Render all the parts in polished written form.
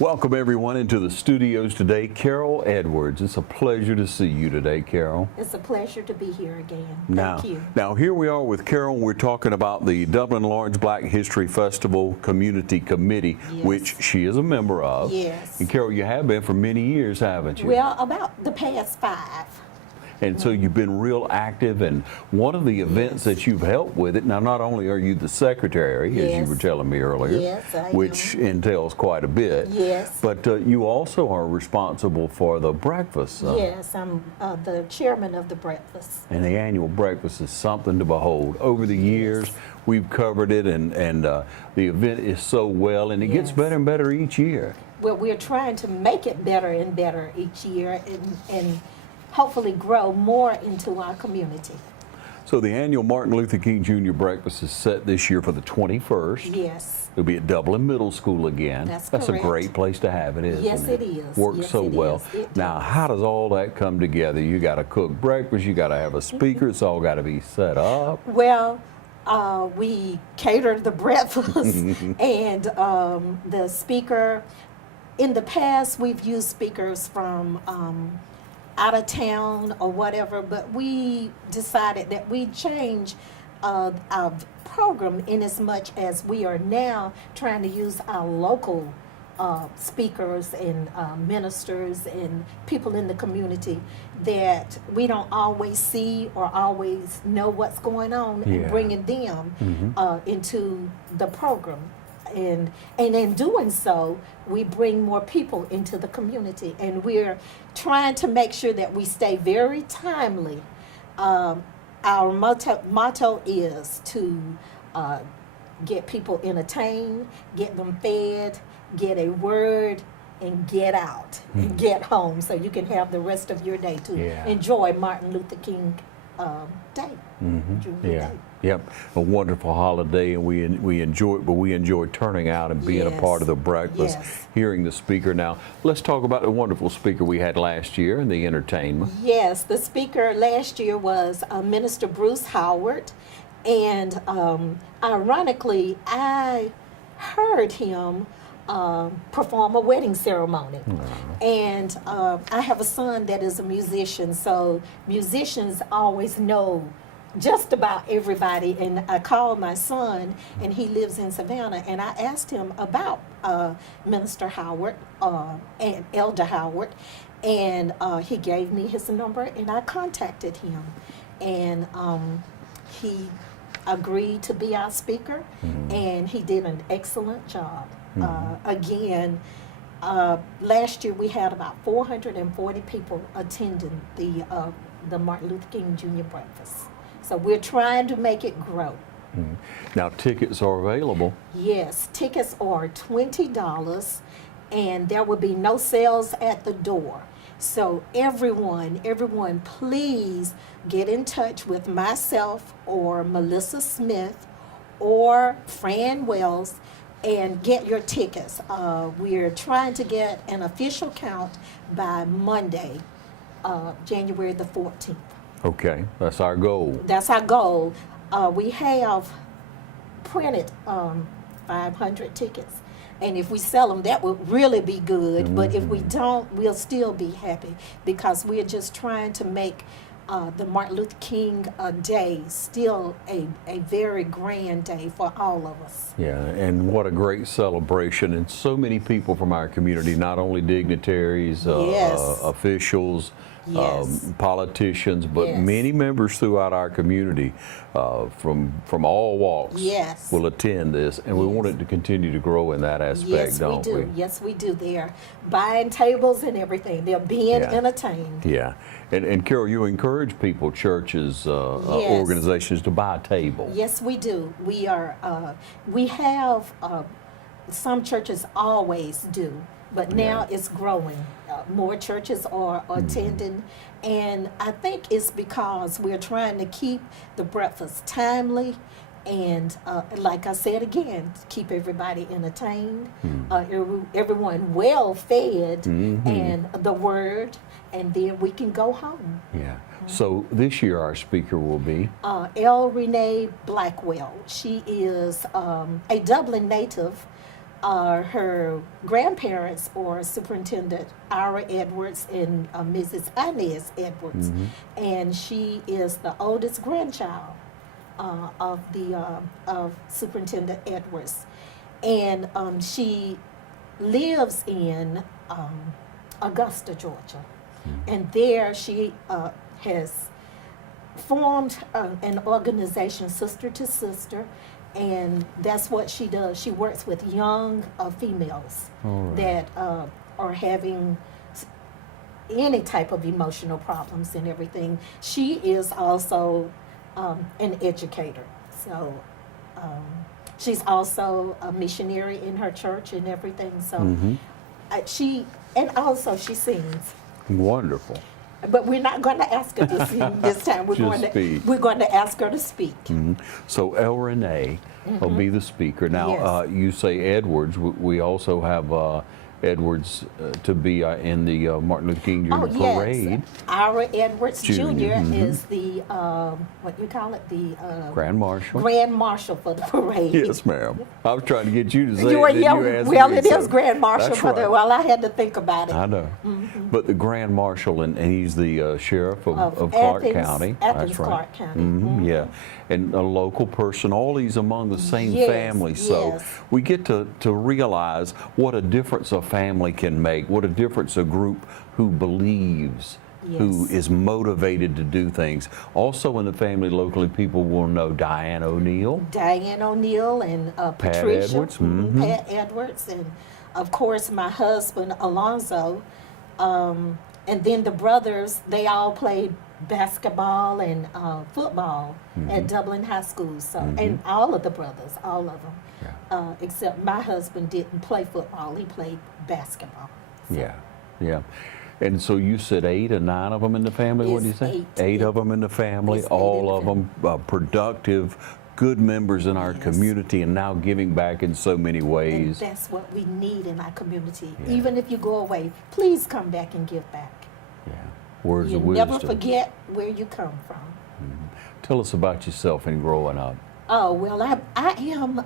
Welcome everyone into the studios today. Carol Edwards, it's a pleasure to see you today, Carol. It's a pleasure to be here again. Thank you. Now here we are with Carol. We're talking about the Dublin Large Black History Festival Community Committee, Yes. which she is a member of. Yes. And Carol, you have been for many years, haven't you? Well, about the past 5. And so you've been real active, and one of the events that you've helped with it, now not only are you the secretary, as you Yes. were telling me earlier, Yes, I which entails quite a bit, Yes. but you also are responsible for the breakfast. Yes, I'm the chairman of the breakfast. And the annual breakfast is something to behold. Over the years, we've covered it, and the event is so well, and it gets Yes. better and better each year. Well, we're trying to make it better and better each year and hopefully grow more into our community. So the annual Martin Luther King Jr. breakfast is set this year for the 21st. Yes. It'll be at Dublin Middle School again. That's a correct. great place to have it, isn't Yes, it? it is. Works Yes, so it well. is. It Now, does. how does all that come together? You got to cook breakfast, you got to have a speaker, it's all got to be set up. Well, we cater the breakfast and the speaker. In the past, we've used speakers from out of town or whatever, but we decided that we'd change our program in as much as we are now trying to use our local speakers and ministers and people in the community that we don't always see or always know what's going on, Yeah. and bringing them into the program. And in doing so, we bring more people into the community, and we're trying to make sure that we stay very timely. Our motto is to get people entertained, get them fed, get a word, and get out and get home, so you can have the rest of your day to Yeah. enjoy Martin Luther King Day. Junior Yeah. Day. Yep, a wonderful holiday, and we enjoy it, but we enjoy turning out and being a Yes. part of the breakfast, Yes. hearing the speaker. Now, let's talk about the wonderful speaker we had last year and the entertainment. Yes, the speaker last year was Minister Bruce Howard, and ironically, I heard him perform a wedding ceremony. And I have a son that is a musician, so musicians always know just about everybody. And I called my son, and he lives in Savannah, and I asked him about Minister Howard and Elder Howard, and he gave me his number, and I contacted him, and he agreed to be our speaker, and he did an excellent job. Again, last year we had about 440 people attending the Martin Luther King Jr. breakfast. So we're trying to make it grow. Now, tickets are available. Yes, tickets are $20, and there will be no sales at the door. So everyone, please get in touch with myself or Melissa Smith or Fran Wells and get your tickets. We're trying to get an official count by Monday, January the 14th. Okay, that's our goal. That's our goal. We have printed 500 tickets, and if we sell them, that would really be good. But if we don't, we'll still be happy, because we're just trying to make the Martin Luther King Day still a very grand day for all of us. Yeah, and what a great celebration, and so many people from our community, not only dignitaries, Yes. officials, Yes. politicians, but Yes. many members throughout our community from all walks Yes. will attend this, and we want it to continue to grow in that aspect, Yes, don't we do. Yes, we do. They're buying tables and everything. They're being Yeah. entertained. Yeah, and Carol, you encourage people, churches, Yes. organizations to buy a table. Yes, we do. We have some churches always do, but now it's growing. More churches are attending, and I think it's because we're trying to keep the breakfast timely, and like I said again, keep everybody entertained, everyone well fed, and the word, and then we can go home. Yeah. So this year our speaker will be? L. Renee Blackwell. She is a Dublin native, her grandparents are Superintendent Ira Edwards and Mrs. Inez Edwards, and she is the oldest grandchild of Superintendent Edwards, and she lives in Augusta, Georgia, and there she has formed an organization, Sister to Sister, and that's what she does. She works with young females that are having any type of emotional problems and everything. She is also an educator, so she's also a missionary in her church and everything. So she sings. Wonderful. But we're not going to ask her to sing this time. We're going to ask her to speak. So El Renee will be the speaker. Now, you say Edwards. We also have Edwards to be in the Martin Luther King Jr. parade. Yes. Ira Edwards Jr. is the, what you call it, the Grand Marshal. Grand Marshal for the parade. Yes, ma'am. I was trying to get you to say You were it. Then you asked well, me, it is Grand Marshal that's for the, right. well, I had to think about it. I know. But the Grand Marshal, and he's the sheriff of Clark County. Athens, That's right. Clark County. Yeah. And a local person, all these among the same Yes, family. So yes. we get to realize what a difference a family can make, what a difference a group who believes, who Yes. is motivated to do things. Also in the family locally, people will know Diane O'Neill. Diane O'Neill and Patricia. Edwards. Pat Edwards. And, of course, my husband, Alonzo. And then the brothers, they all played basketball and football at Dublin High School. So, and all of the brothers, all of them, except my husband didn't play football. He played basketball. So. Yeah. And so you said 8 or 9 of them in the family. What did you say? 8 of them in the family. It's 8 all in the of them productive, good members in our community, and now giving back in so many And ways. that's what we need in our community. Even if you go away, please come back and give back. Yeah. Words You of wisdom. never forget where you come from. Tell us about yourself and growing up. Oh, well, I am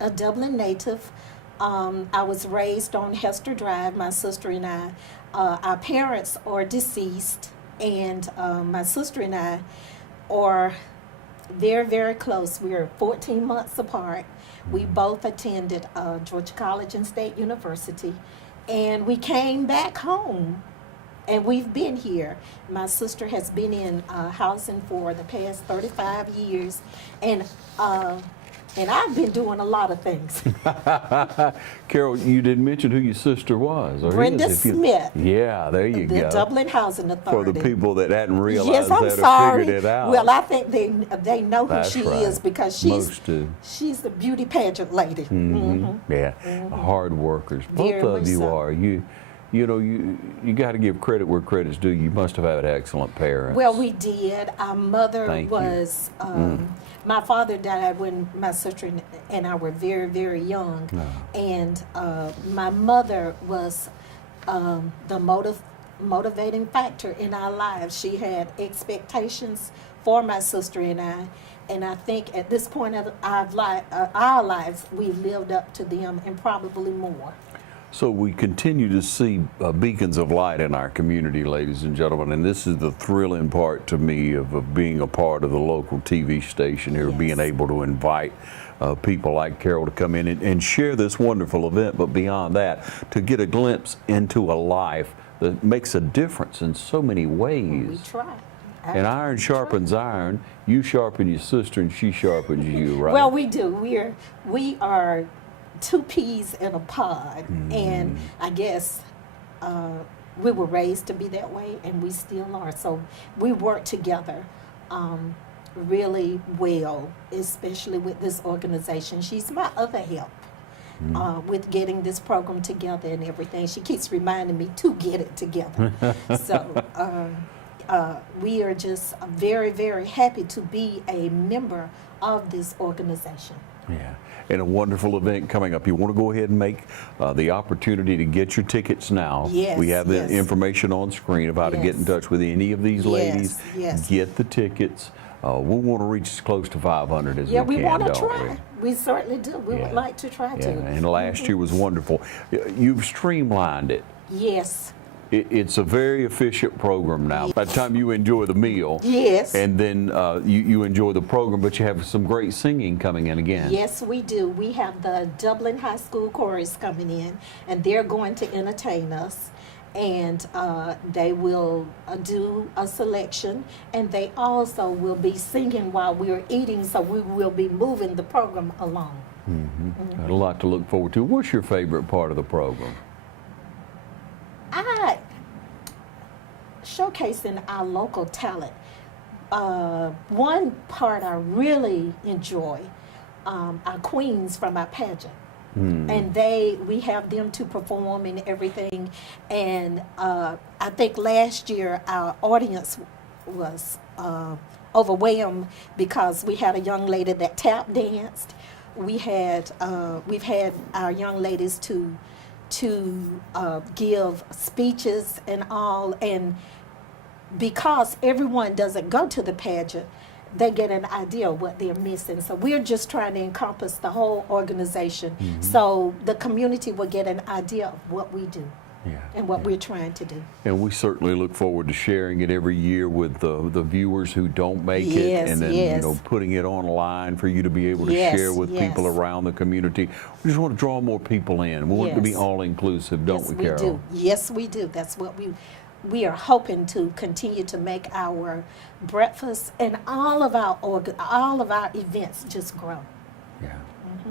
a Dublin native. I was raised on Hester Drive, my sister and I. Our parents are deceased, and my sister and I are very, very close. We're 14 months apart. We both attended Georgia College and State University, and we came back home. And we've been here. My sister has been in housing for the past 35 years, and I've been doing a lot of things. Carol, you didn't mention who your sister was. Or Brenda is, if you- Smith. Yeah, there you The go. Dublin Housing For Authority. the people that hadn't realized Yes, I'm that or sorry. figured it out. Well, I think they know who That's she right. is because Most do. she's the beauty pageant lady. Yeah, hard workers. Both Very of much you so. are. You know, you got to give credit where credit's due. You must have had excellent parents. Well, we did. Our mother Thank you. was, my father died when my sister and I were very, very young. And my mother was the motivating factor in our lives. She had expectations for my sister and I. And I think at this point of our lives, we lived up to them and probably more. So we continue to see beacons of light in our community, ladies and gentlemen, and this is the thrilling part to me of being a part of the local TV station here, being able to invite people like Carol to come in and share this wonderful event, but beyond that, to get a glimpse into a life that makes a difference in so many ways. We try. And iron sharpens iron. You sharpen your sister, and she sharpens you, right? Well, we do. We are 2 peas in a pod, and I guess we were raised to be that way, and we still are. So we work together really well, especially with this organization. She's my other help with getting this program together and everything. She keeps reminding me to get it together. So we are just very, very happy to be a member of this organization. Yeah, and a wonderful event coming up. You want to go ahead and make the opportunity to get your tickets now. Yes, we have the yes. information on screen of how to get in touch with any of these ladies. Yes. Get the tickets. we want to reach as close to 500 as Yeah, we we can, want to don't try. We certainly do. We Yeah. would like to try we? to. Yeah, and last year was wonderful. You've streamlined it. Yes. It's a very efficient program now. By the time you enjoy the meal, Yes. and then you enjoy the program, but you have some great singing coming in again. Yes, we do. We have the Dublin High School chorus coming in, and they're going to entertain us. And they will do a selection, and they also will be singing while we're eating, so we will be moving the program along. Got a lot to look forward to. What's your favorite part of the program? Showcasing our local talent. One part I really enjoy, our queens from our pageant. And we have them to perform and everything. And I think last year our audience was overwhelmed because we had a young lady that tap danced. We've had our young ladies to give speeches and all, and because everyone doesn't go to the pageant, they get an idea of what they're missing. So we're just trying to encompass the whole organization, so the community will get an idea of what we do and what we're trying to do. And we certainly look forward to sharing it every year with the viewers who don't make it, and then putting it online for you to be able to share with people around the community. We just want to draw more people in. We want it to be all inclusive, don't we, Carol? Do. Yes, we do. That's what we are hoping to continue to make our breakfast and all of our events just grow.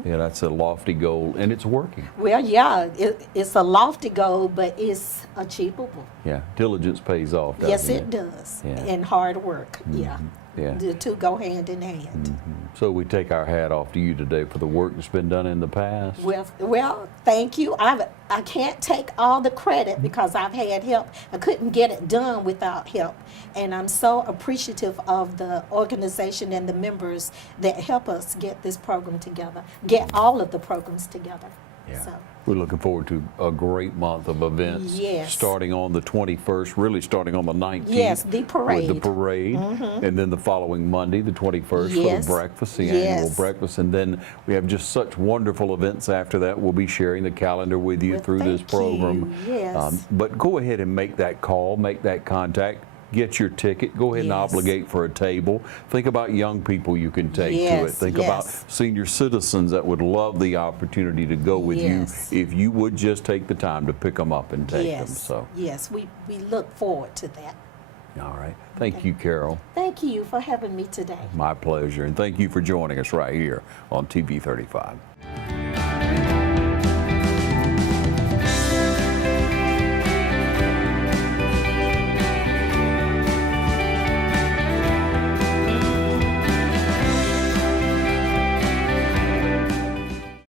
Yeah, that's a lofty goal, and it's working. Well, yeah, it's a lofty goal, but it's achievable. Yeah, diligence pays off, doesn't Yes, it? it does. Yeah. And hard work. Yeah. Yeah. The two go hand in hand. So we take our hat off to you today for the work that's been done in the past. Well, thank you. I can't take all the credit because I've had help. I couldn't get it done without help. And I'm so appreciative of the organization and the members that help us get this program together, get all of the programs together. Yeah. So. We're looking forward to a great month of events. Yes. Starting on the 21st, really starting on the 19th. Yes, the parade. With the parade. And then the following Monday, the 21st, for the breakfast, the annual breakfast. And then we have just such wonderful events after that. We'll be sharing the calendar with you through this program. Yes. But go ahead and make that call, make that contact. Get your ticket. Go ahead and obligate for a table. Think about young people you can take to it. Think about senior citizens that would love the opportunity to go with you if you would just take the time to pick them up and take them. So yes, we look forward to that. All right. Thank you, Carol. Thank you for having me today. My pleasure. And thank you for joining us right here on TV 35.